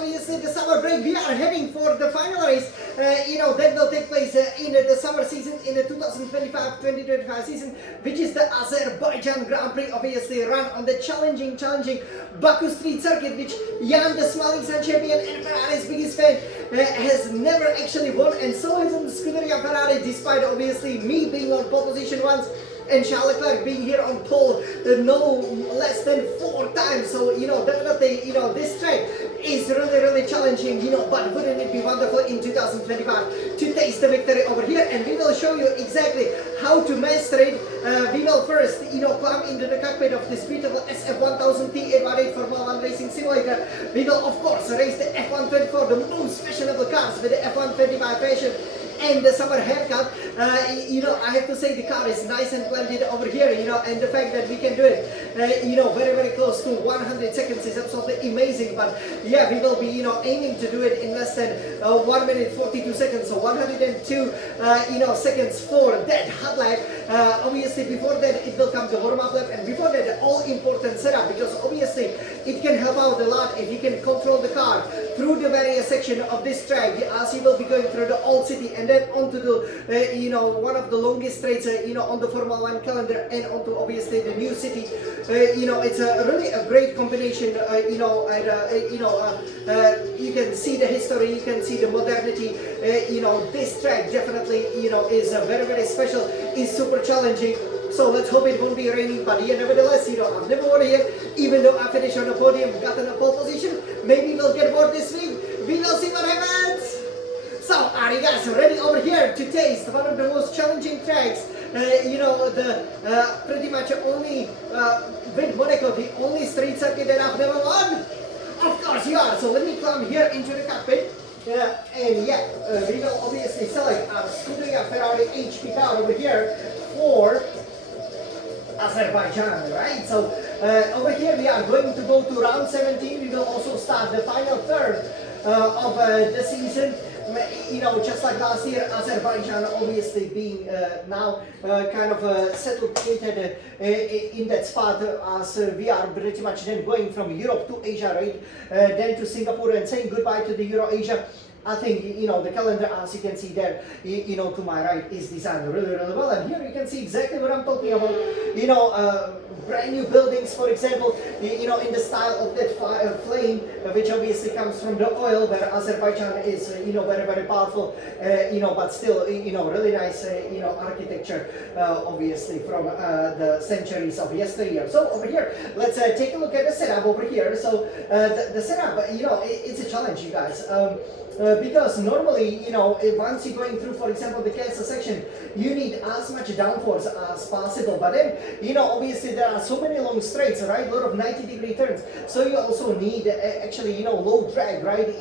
obviously the summer break, we are heading for the final race, that will take place in the summer season, in the 2025-2025 season, which is the Azerbaijan Grand Prix, obviously run on the challenging Baku Street Circuit, which Jan, the smiling sun champion and Ferrari's biggest fan, has never actually won, and so hasn't the Scuderia Ferrari, despite obviously me being on pole position once, and Charles Leclerc being here on pole no less than 4 times. So definitely this track is really challenging, but wouldn't it be wonderful in 2025 to taste the victory over here? And we will show you exactly how to master it. We will first climb into the cockpit of this beautiful SF1000T 8x8 Formula 1 racing simulator. We will of course race the F124, the most fashionable cars, with the F125 fashion and the summer haircut. I have to say the car is nice and planted over here, and the fact that we can do it, very close to 100 seconds is absolutely amazing. But yeah, we will be, aiming to do it in less than 1 minute 42 seconds, so 102, seconds for that hot lap. Obviously, before that, it will come the warm-up lap, and before that, the all-important setup, because obviously it can help out a lot if you can control the car through the various section of this track, as you will be going through the old city and then onto the one of the longest straights on the Formula 1 calendar, and onto obviously the new city. It's really a great combination, and you can see the history, you can see the modernity. This track definitely is very special, is super challenging. So let's hope it won't be raining, but yeah, nevertheless, I've never won here, even though I finished on the podium, got in a pole position. Maybe we'll get more this week. We will see what happens. So, are you guys ready over here to taste one of the most challenging tracks? Pretty much only, with Monaco, the only street circuit that I've never won? Of course you are. So let me climb here into the cockpit. We will obviously select our Scuderia Ferrari HP car over here for Azerbaijan, right? So over here we are going to go to round 17. We will also start the final third of the season. Just like last year, Azerbaijan obviously being now kind of settled in that spot, as we are pretty much then going from Europe to Asia, right? Then to Singapore and saying goodbye to the Euro-Asia. I think, the calendar, as you can see there, to my right, is designed really well. And here you can see exactly what I'm talking about. Brand new buildings, for example, in the style of that flame, which obviously comes from the oil, where Azerbaijan is, very powerful, but still, really nice, architecture, obviously from the centuries of yesteryear. So over here, let's take a look at the setup over here. So the setup, it's a challenge, you guys. Because normally, once you're going through, for example, the caster section, you need as much downforce as possible. But then, obviously there are so many long straights, right? A lot of 90-degree turns. So you also need actually, low drag, right?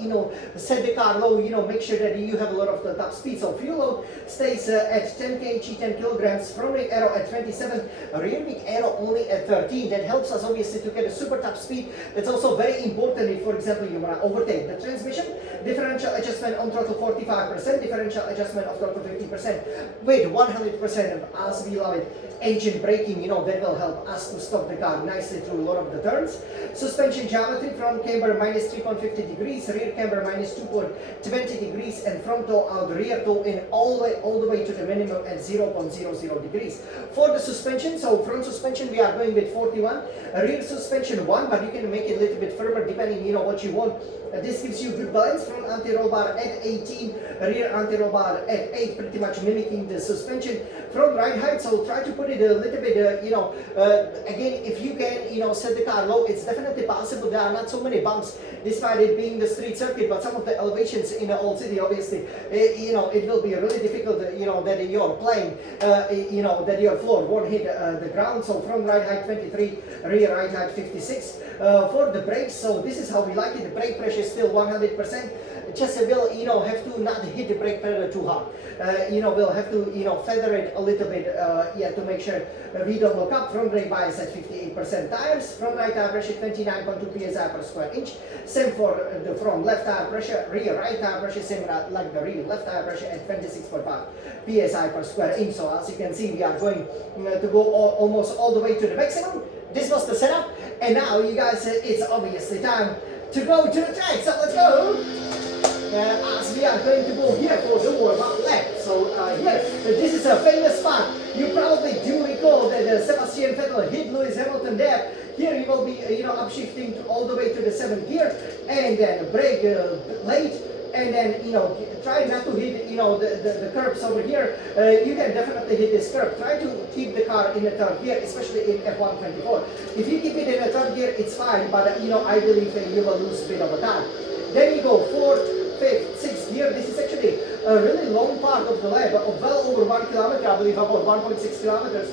Set the car low, make sure that you have a lot of the top speed. So fuel load stays at 10 kg, 10 kilograms, front wing arrow at 27, rear wing arrow only at 13. That helps us obviously to get a super top speed. That's also very important if, for example, you want to overtake. The transmission differential adjustment on throttle 45%, differential adjustment of throttle 50%, with 100% as we love it. Engine braking, that will help us to stop the car nicely through a lot of the turns. Suspension geometry, front camber minus 3.50 degrees, rear camber minus 2.20 degrees, and front toe out, rear toe in all the way to the minimum at 0.00 degrees. For the suspension, so front suspension we are going with 41, rear suspension 1, but you can make it a little bit firmer depending what you want. This gives you good balance. Front anti-roll bar at 18, rear anti-roll bar at 8, pretty much mimicking the suspension. Front ride height, so try to put it a little bit, again, if you can, set the car low, it's definitely possible. There are not so many bumps, despite it being the street circuit, but some of the elevations in the old city, obviously, it will be really difficult, that you're playing, that your floor won't hit the ground. So front ride height 23, rear ride height 56. For the brakes, so this is how we like it. The brake pressure is still 100%. Just will, have to not hit the brake pedal too hard. We'll have to, feather it a little bit, to make sure we don't look up. Front brake bias at 58%. Tires, front right tire pressure 29.2 psi per square inch. Same for the front left tire pressure. Rear right tire pressure, same like the rear left tire pressure at 26.5 psi per square inch. So as you can see, we are going to go almost all the way to the maximum. This was the setup, and now you guys, it's obviously time to go to the track. So let's go. As we are going to go here for the warm-up lap. So here, this is a famous spot. You probably do recall that Sebastian Vettel hit Lewis Hamilton there. Here he will be, upshifting all the way to the 7th gear, and then brake late, and then, try not to hit, the curbs over here. You can definitely hit this curb. Try to keep the car in the 3rd gear, especially in F124. If you keep it in the 3rd gear, it's fine, but, I believe you will lose a bit of a time. Then you go 4th, 5th, 6th gear. This is actually a really long part of the lap, well over 1 kilometer, I believe about 1.6 kilometers.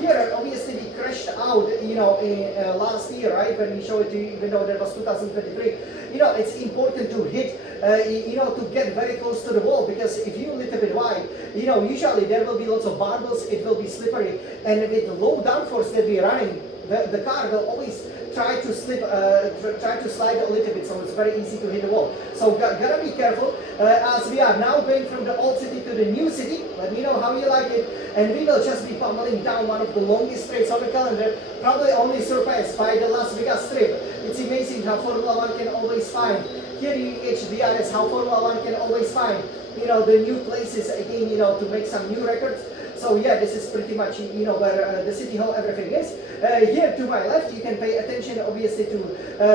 Here obviously we crashed out, in last year, right? When we showed it to you, even though that was 2023. It's important to hit, to get very close to the wall, because if you're a little bit wide, usually there will be lots of barbels, it will be slippery, and with the low downforce that we're running, the car will always try to slip, try to slide a little bit, so it's very easy to hit the wall. So gotta be careful. As we are now going from the old city to the new city, let me know how you like it, and we will just be pummeling down one of the longest straights on the calendar, probably only surpassed by the Las Vegas Strip. It's amazing how Formula 1 can always find, here in HDRS, how Formula 1 can always find, the new places again, to make some new records. So yeah, this is pretty much, where the City Hall, everything is. Here to my left, you can pay attention obviously to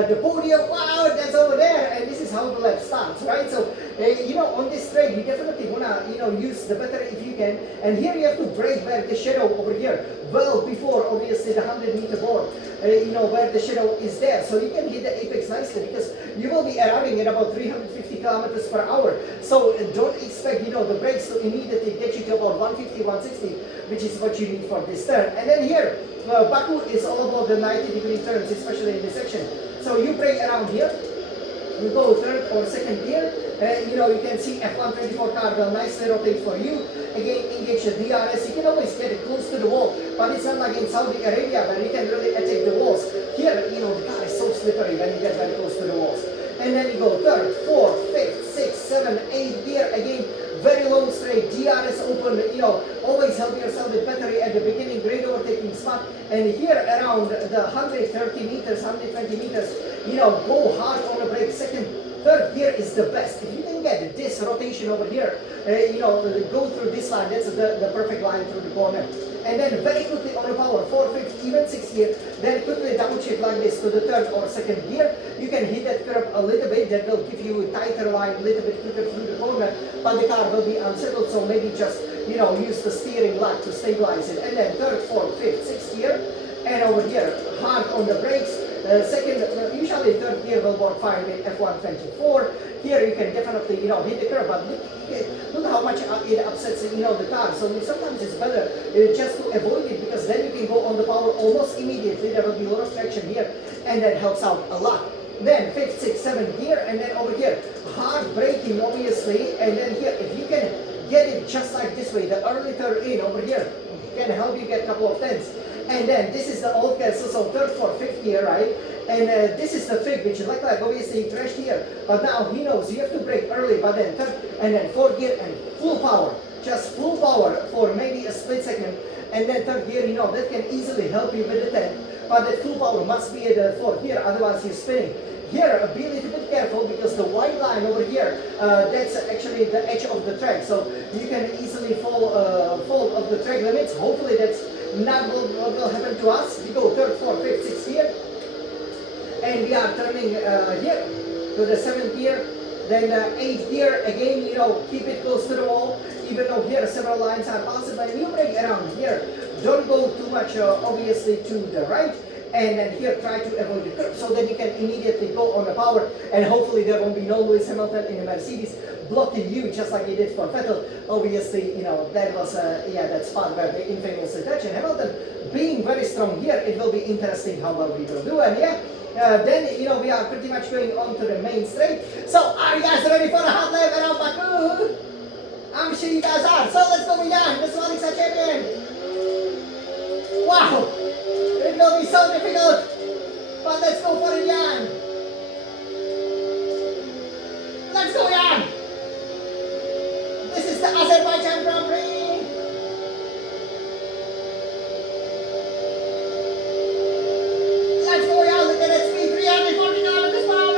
the podium. Wow, that's over there, and this is how the lap starts, right? So, on this straight, you definitely wanna, use the battery if you can. And here you have to brake where the shadow over here, well before obviously the 100-meter board, where the shadow is there. So you can hit the apex nicely, because you will be arriving at about 350 kilometers per hour. So don't expect, the brakes to immediately get you to about 150, 160, which is what you need for this turn. And then here, Baku is all about the 90-degree turns, especially in this section. So you brake around here, you go 3rd or 2nd gear, you can see F124 car will nicely rotate for you. Again, engage the DRS, you can always get it close to the wall, but it's not like in Saudi Arabia where you can really attack the walls. Here, the car is so slippery when you get very close to the walls. And then you go 3rd, 4th, 5th, 6th, 7th, 8th gear, again, very long straight, DRS open, always help yourself with battery at the beginning, great overtaking spot. And here around the 130 meters, 120 meters, go hard on the brake. 2nd, 3rd gear is the best. If you can get this rotation over here, go through this line, that's the perfect line through the corner. And then very quickly on the power, 4th, 5th, even 6th gear, then quickly downshift like this to the 3rd or 2nd gear. You can hit that curve a little bit, that will give you a tighter line, a little bit quicker through the corner, but the car will be unsettled, so maybe just, use the steering lock to stabilize it. And then 3rd, 4th, 5th, 6th gear, and over here, hard on the brakes. Usually 3rd gear will work fine with F124. Here you can definitely, hit the curve, but look how much it upsets, the car. So sometimes it's better just to avoid it, because then you can go on the power almost immediately. There will be a lot of traction here, and that helps out a lot. Then 5th, 6th, 7th gear, and then over here, hard braking obviously, and then here, if you can get it just like this way, the early turn in over here can help you get a couple of tenths. And then this is the old castle, so 3rd, 4th, 5th gear, right? And this is the trick, which is like obviously he crashed here, but now he knows you have to brake early, but then 3rd and then 4th gear and full power, just full power for maybe a split second, and then 3rd gear, that can easily help you with the 10th, but the full power must be at the 4th gear, otherwise you're spinning. Here, be a little bit careful, because the white line over here, that's actually the edge of the track, so you can easily fall of the track limits. Hopefully that's not what will happen to us. We go 3rd, 4th, 5th, 6th gear, and we are turning here to the 7th gear, then 8th gear, again, keep it close to the wall, even though here several lines are possible, and you brake around here, don't go too much obviously to the right, and then here try to avoid the curve, so that you can immediately go on the power, and hopefully there won't be no Lewis Hamilton in the Mercedes blocking you, just like he did for Vettel. Obviously, that was that spot where they infamously touched, and Hamilton being very strong here, it will be interesting how well we will do. And then we are pretty much going on to the main straight. So are you guys ready for the hot lap around Baku? I'm sure you guys are. So let's go, Jan, the Swalix champion. Wow, it will be so difficult, but let's go for it, Jan. Let's go, Jan. This is the Azerbaijan Grand Prix. Let's go, Jan. Look at that speed, 340 kilometers per hour.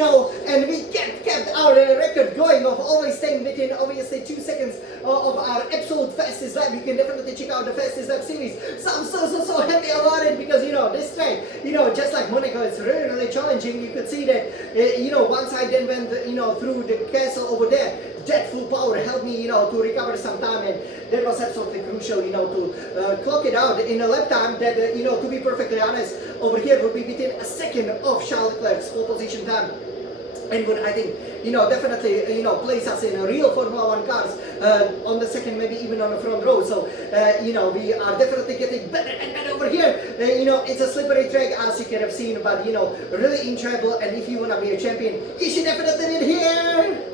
and we kept our record going of always staying within obviously 2 seconds of our absolute fastest lap. You can definitely check out the fastest lap series. So I'm so happy about it because this track, just like Monaco, it's really challenging. You could see that, once I then went, through the castle over there, that full power helped me, to recover some time, and that was absolutely crucial, to clock it out in a lap time that, to be perfectly honest, over here would be within a second of Charles Leclerc's pole position time. And would, I think, definitely, place us in a real Formula One cars on the second, maybe even on the front row. So, we are definitely getting better and better over here. It's a slippery track, as you can have seen, but, really in trouble. And if you want to be a champion, you should definitely be here.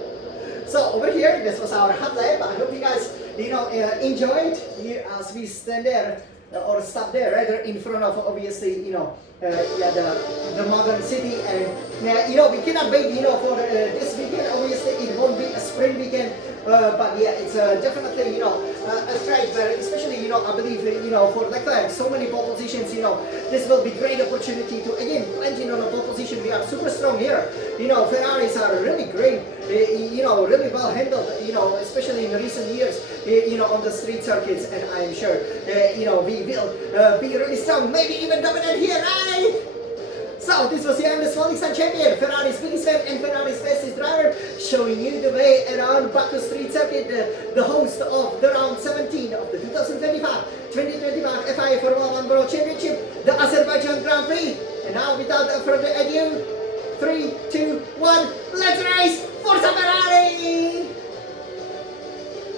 So over here, this was our hot lap. I hope you guys, enjoyed here as we stand there, or stop there rather, in front of obviously, the modern city, and we cannot wait, for this weekend. Obviously, it won't be a sprint weekend, but yeah, it's definitely, a track where, especially, I believe, for Leclerc, so many pole positions, this will be great opportunity to again plenty on a pole position. We are super strong here. Ferraris are really great. Really well handled, especially in recent years, on the street circuits, and I'm sure, we will be really strong, maybe even dominant here, right? So this was the I'm the Small champion, Ferrari's biggest fan and Ferrari's fastest driver, showing you the way around Baku Street Circuit, the host of the round 17 of the 2025 FIA Formula 1 World Championship, the Azerbaijan Grand Prix. And now, without further ado, 3, 2, 1, let's race! Forza Ferrari!